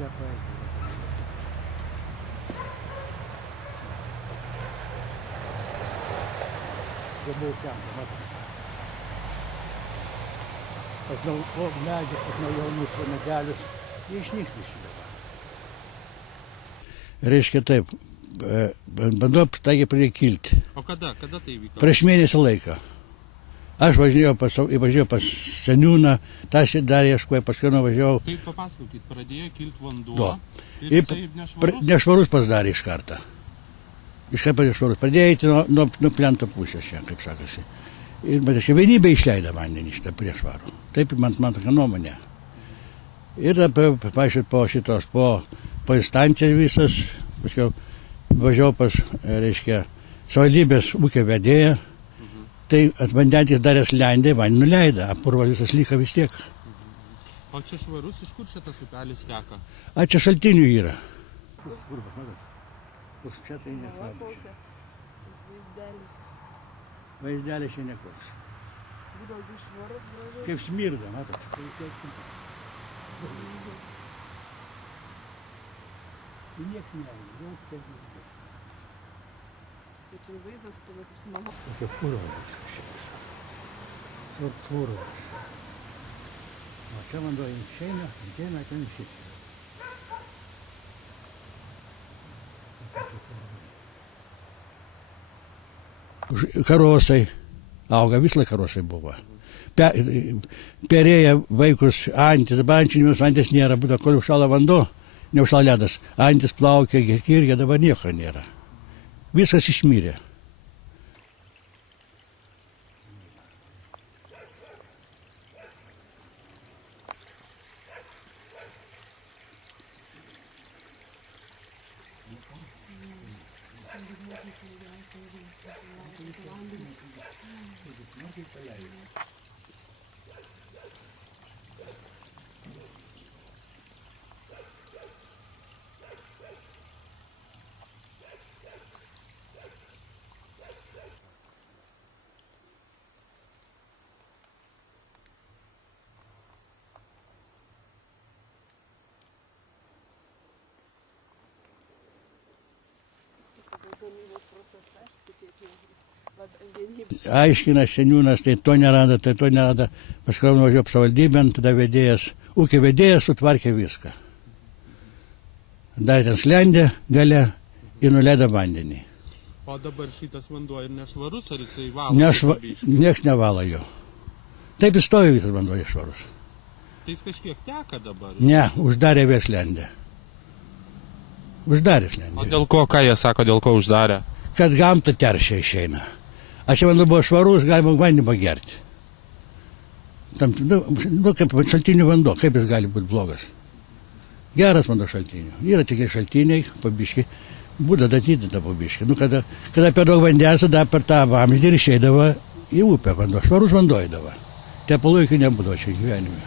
čia praeiti. Gabiau senta, matai. Po medžius, pas jaunus medelius, jie išnyks visi dabar. Reiškia taip, vanduo taigi pradėjo kilti. O kada tai įvyko? Prieš mėnesį laiką. Aš važiavau pas seniūną, tas dar ieškojo, paskui nuvažiavau. Tai papasakokit, pradėjo kilti vanduo ir jisai nešvarus? Nešvarus pasidarė iš karto. Iš karto nešvarus. Pradėjo eiti nuo plento pusės čia, kaip sakasi. Ir bet aš vienybę išleido vandenį šitą prieš švarų. Taip man tokia nuomonė. Ir pažiūrėjau po instanciją visas, paskui važiavau pas, reiškia, savivaldybės ūkio vedėją. Tai vandentys daręs lendė, vandenį nuleido, apurva visas lyka vis tiek. O čia švarus, iš kur šitas upelis teka? A, čia šaltinių yra. Čia tai nesvarbu. Vaizdelis čia nekoks. Kaip smirda, matot. Nieks neįdė. Tai čia vaizdas, tada kaip smagu. Tokia purva viskas čia visą. Kur purvas. O čia vanduo išeina, ten išeina. Karosai. Auga, visą karosai buvo. Perėję vaikus antis, bančinius, antis nėra, būtų, kol užšala vanduo, neužšala ledas. Antis plaukia, kirgia, dabar nieko nėra. Viskas išmirė. Aiškina seniūnas, tai to nerada. Paskui nuvažiavo savivaldybėn, tada vedėjas, ūkio vedėjas sutvarkė viską. Dar ten slendė gale ir nuleido vandenį. O dabar šitas vanduo ir nešvarus, ar jisai valo? Nieks nevalo jo. Taip jis stovi visas vanduo nešvarus. Tai jis kažkiek teka dabar? Ne, uždarė vėl slendę. Uždarė slendę. O dėl ko, ką jie sako, dėl ko uždarė? Kad gamta teršia išeina. A čia vanduo buvo švarus, galima vandenį pagerti. Kaip šaltinių vanduo, kaip jis gali būti blogas? Geras vanduo šaltinių. Yra tik šaltiniai, pabiški, būda atideda pabiški. Kada per daug vandens, tada per tą vamzdį ir išeidavo į upę vanduo, švarus vanduo eidavo. Tepalų jokių nebūdavo čia gyvenime.